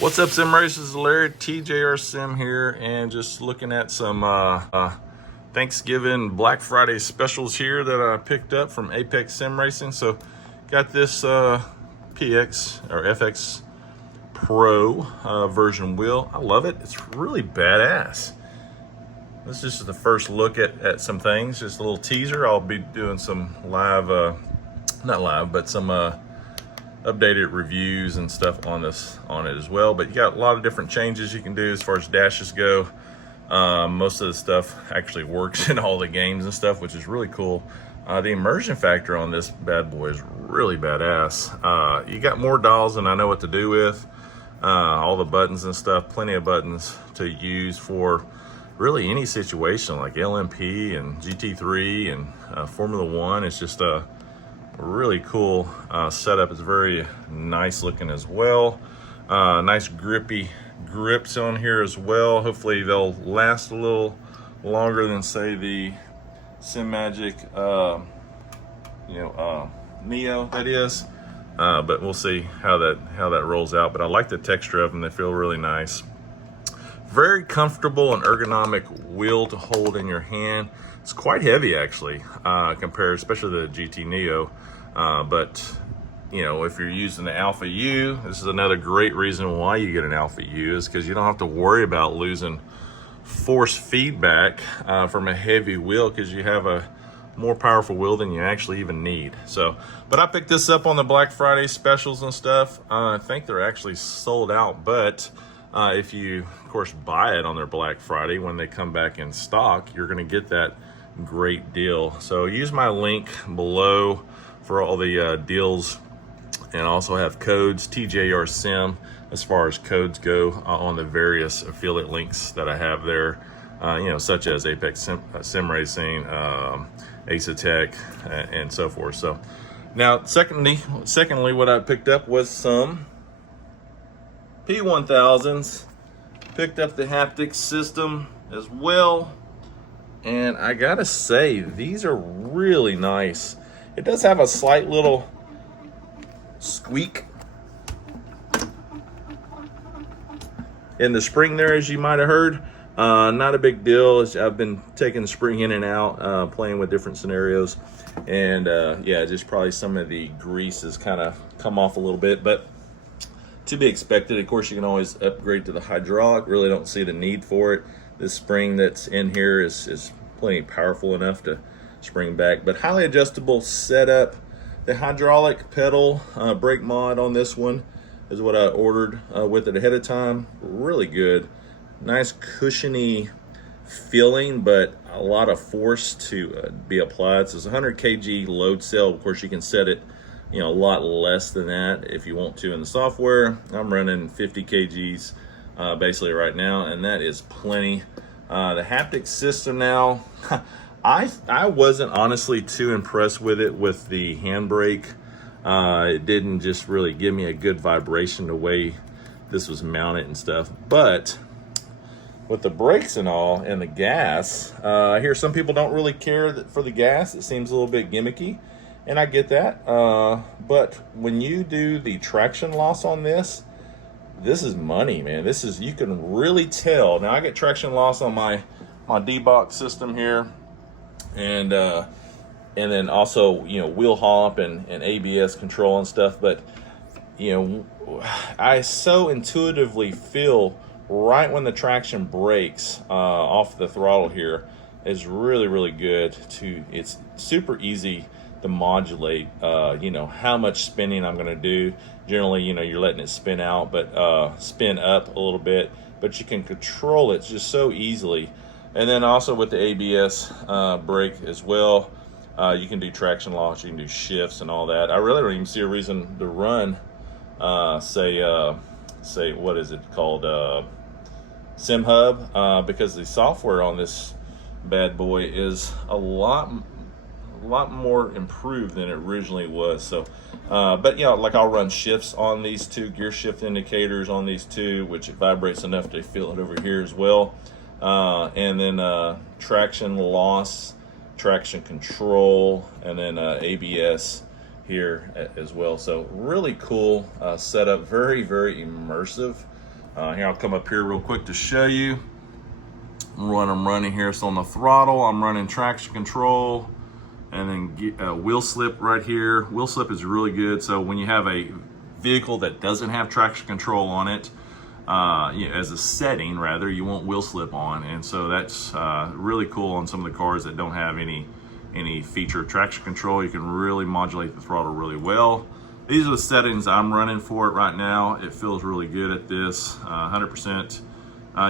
What's up, Sim Racers? Larry, TJR Sim here, and just looking at some Thanksgiving Black Friday specials here that I picked up from Apex Sim Racing. So, got this PX or FX Pro version wheel. I love it. It's really badass. This is just the first look at some things. Just a little teaser. I'll be doing some live, not live, but some updated reviews and stuff on it as well. But you got a lot of different changes you can do as far as dashes go. Most of the stuff actually works in all the games and stuff, which is really cool. The immersion factor on this bad boy is really badass. You got more dials than I know what to do with. All the buttons and stuff, plenty of buttons to use for really any situation like LMP and GT3 and Formula One. It's just a really cool setup. It's very nice looking as well. Nice grippy grips on here as well. Hopefully they'll last a little longer than, say, the Simagic Neo that is. But we'll see how that rolls out. But I like the texture of them. They feel really nice. Very comfortable and ergonomic wheel to hold in your hand. It's quite heavy actually, compared especially to the GT Neo. But you know, if you're using the Alpha U, this is another great reason why you get an Alpha U, is because you don't have to worry about losing force feedback from a heavy wheel, because you have a more powerful wheel than you actually even need. So, but I picked this up on the Black Friday specials and stuff. I think they're actually sold out, but if you, of course, buy it on their Black Friday when they come back in stock, you're going to get that great deal. So use my link below for all the deals, and also have codes, TJR Sim, as far as codes go on the various affiliate links that I have there, such as Apex Sim Racing, Ace-Tech, and so forth. So now, secondly, what I picked up was some P1000s. Picked up the Haptics system as well, and I gotta say, these are really nice. It does have a slight little squeak in the spring there, as you might have heard. Not a big deal. I've been taking the spring in and out, playing with different scenarios, and yeah, just probably some of the grease has kind of come off a little bit, but to be expected. Of course, you can always upgrade to the hydraulic. Really don't see the need for it. This spring that's in here is plenty powerful enough to spring back, but highly adjustable setup. The hydraulic pedal brake mod on this one is what I ordered with it ahead of time. Really good. Nice cushiony feeling, but a lot of force to be applied. So it's a 100 kg load cell. Of course, you can set it a lot less than that if you want to in the software. I'm running 50 kgs basically right now, and that is plenty. The Haptics system now, I wasn't honestly too impressed with it with the handbrake. It didn't just really give me a good vibration the way this was mounted and stuff. But with the brakes and all, and the gas, I hear some people don't really care for the gas. It seems a little bit gimmicky, and I get that. But when you do the traction loss on this is money, man. You can really tell. Now I get traction loss on my D-Box system here, and then also wheel hop and ABS control and stuff. But I so intuitively feel right when the traction breaks off the throttle here is really, really good. It's super easy to modulate how much spinning I'm going to do. Generally, you're letting it spin out, but spin up a little bit, but you can control it just so easily. And then also with the ABS brake as well, you can do traction loss, you can do shifts and all that. I really don't even see a reason to run say what is it called, Sim Hub, because the software on this bad boy is a lot more improved than it originally was. So but like I'll run shifts on these two, gear shift indicators on these two, which it vibrates enough to feel it over here as well. And then traction loss, traction control, and then ABS here as well. So really cool setup, very, very immersive. Here, I'll come up here real quick to show you. I'm running here. So on the throttle, I'm running traction control, and then wheel slip right here. Wheel slip is really good. So when you have a vehicle that doesn't have traction control on it, as a setting rather, you want wheel slip on, and so that's really cool on some of the cars that don't have any feature of traction control. You can really modulate the throttle really well. These are the settings I'm running for it right now. It feels really good at this, 100%.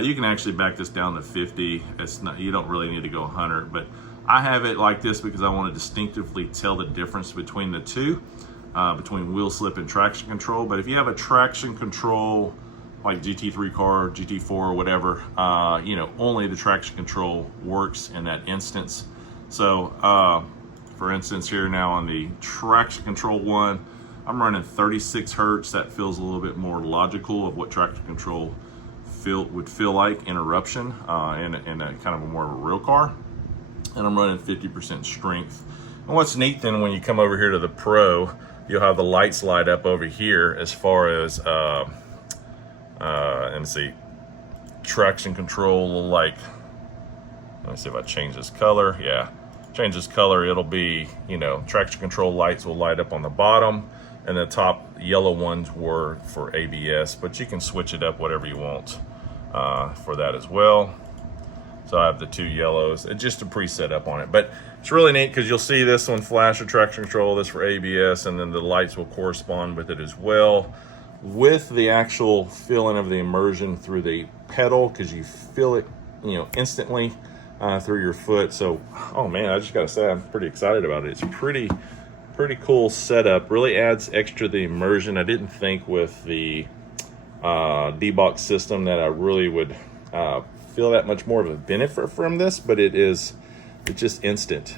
You can actually back this down to 50. It's not, you don't really need to go 100, but I have it like this because I want to distinctively tell the difference between the two, between wheel slip and traction control. But if you have a traction control like GT3 car, GT4 or whatever, only the traction control works in that instance. So for instance here now on the traction control one, I'm running 36 Hertz. That feels a little bit more logical of what traction control would feel like interruption in a kind of a more of a real car. And I'm running 50% strength. And what's neat then, when you come over here to the Pro, you'll have the lights light up over here as far as let me see, traction control, like, let me see if I change this color. Yeah, change this color, it'll be, traction control lights will light up on the bottom, and the top yellow ones were for ABS, but you can switch it up whatever you want for that as well. So I have the two yellows, and just a preset up on it. But it's really neat because you'll see this one flash for traction control, this for ABS, and then the lights will correspond with it as well, with the actual feeling of the immersion through the pedal, because you feel it, instantly through your foot. So, oh man, I just gotta say, I'm pretty excited about it. It's pretty cool setup. Really adds extra the immersion. I didn't think with the D-Box system that I really would feel that much more of a benefit from this, but it's just instant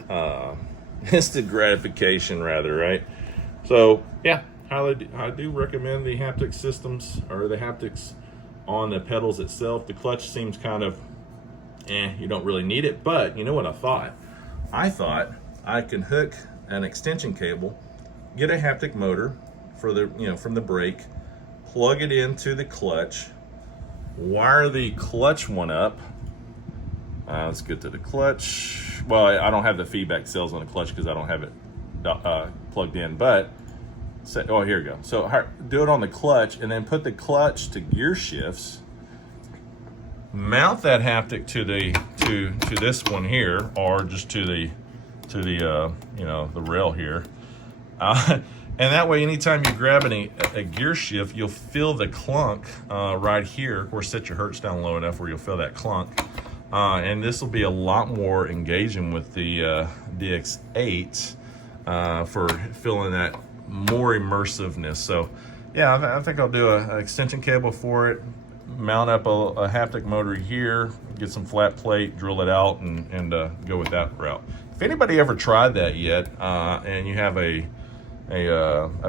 gratification rather, right? So yeah, I do recommend the haptic systems, or the haptics on the pedals itself. The clutch seems kind of you don't really need it, but you know what I thought? I thought I can hook an extension cable, get a haptic motor for the from the brake, plug it into the clutch, wire the clutch one up. Let's get to the clutch. Well, I don't have the feedback cells on the clutch because I don't have it plugged in, but oh, here we go. So do it on the clutch, and then put the clutch to gear shifts. Mount that haptic to this one here, or just to the the rail here. And that way, anytime you're grabbing a gear shift, you'll feel the clunk right here. Of course, set your Hertz down low enough where you'll feel that clunk. And this will be a lot more engaging with the DX8 for feeling that more immersiveness. So yeah, I think I'll do an extension cable for it, mount up a haptic motor here, get some flat plate, drill it out, and go with that route. If anybody ever tried that yet, and you have a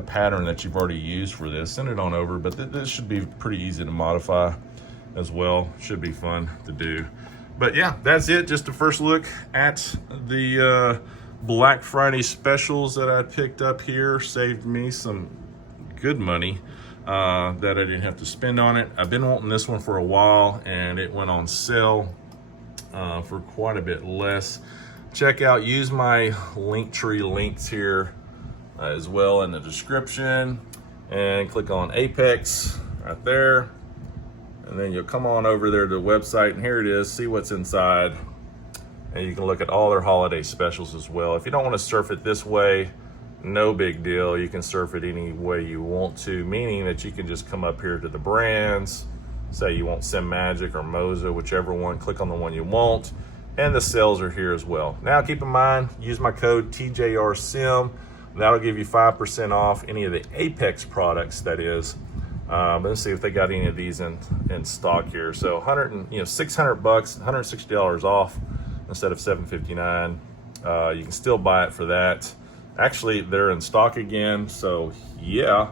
pattern that you've already used for this, send it on over. But this should be pretty easy to modify as well. Should be fun to do. But yeah, that's it. Just a first look at the Black Friday specials that I picked up here. Saved me some good money that I didn't have to spend on it. I've been wanting this one for a while, and it went on sale for quite a bit less. Check out, use my Linktree links here as well in the description, and click on Apex right there, and then you'll come on over there to the website, and here it is. See what's inside, and you can look at all their holiday specials as well. If you don't want to surf it this way, no big deal. You can surf it any way you want to, meaning that you can just come up here to the brands, say you want Simagic or Moza, whichever one, click on the one you want, and the sales are here as well. Now keep in mind, use my code TJRSIM. That'll give you 5% off any of the Apex products, that is. Let's see if they got any of these in stock here. So $600, $160 off instead of $759. You can still buy it for that. Actually, they're in stock again, so yeah,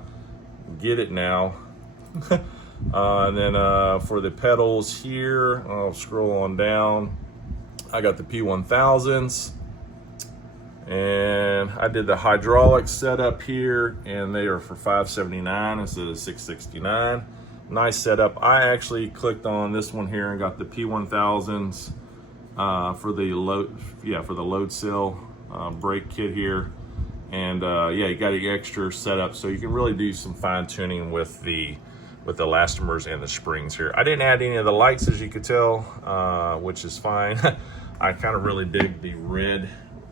get it now. And then for the pedals here, I'll scroll on down. I got the P1000s, and I did the hydraulic setup here, and they are for $579 instead of $669. Nice setup. I actually clicked on this one here and got the P1000s for the load cell brake kit here. And yeah, you got the extra setup, so you can really do some fine tuning with the elastomers and the springs here. I didn't add any of the lights, as you could tell, which is fine. I kind of really dig the red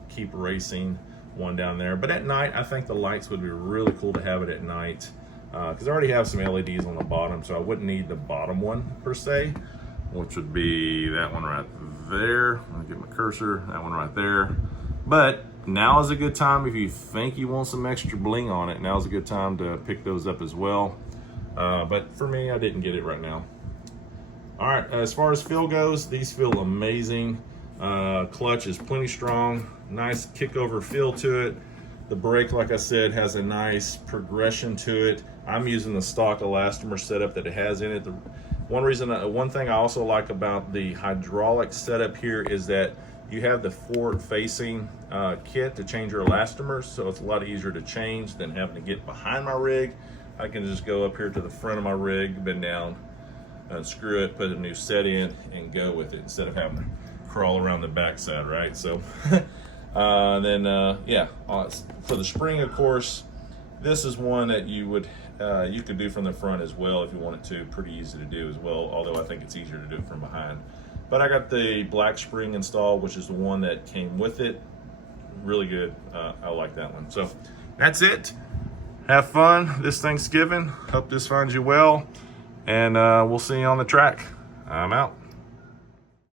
Keep Racing one down there. But at night, I think the lights would be really cool to have it at night, because I already have some LEDs on the bottom, so I wouldn't need the bottom one per se, which would be that one right there. Let me get my cursor, that one right there. But now is a good time if you think you want some extra bling on it. Now is a good time to pick those up as well. But for me, I didn't get it right now. All right, as far as feel goes, these feel amazing. Clutch is plenty strong, nice kick over feel to it. The brake, like I said, has a nice progression to it. I'm using the stock elastomer setup that it has in it. One thing I also like about the hydraulic setup here is that you have the forward-facing kit to change your elastomers, so it's a lot easier to change than having to get behind my rig. I can just go up here to the front of my rig, bend down, unscrew it, put a new set in, and go with it instead of having to crawl around the backside, right? So yeah, for the spring, of course, this is one that you could do from the front as well if you wanted to. Pretty easy to do as well, although I think it's easier to do it from behind. But I got the black spring installed, which is the one that came with it. Really good. I like that one. So that's it. Have fun this Thanksgiving. Hope this finds you well. And we'll see you on the track. I'm out.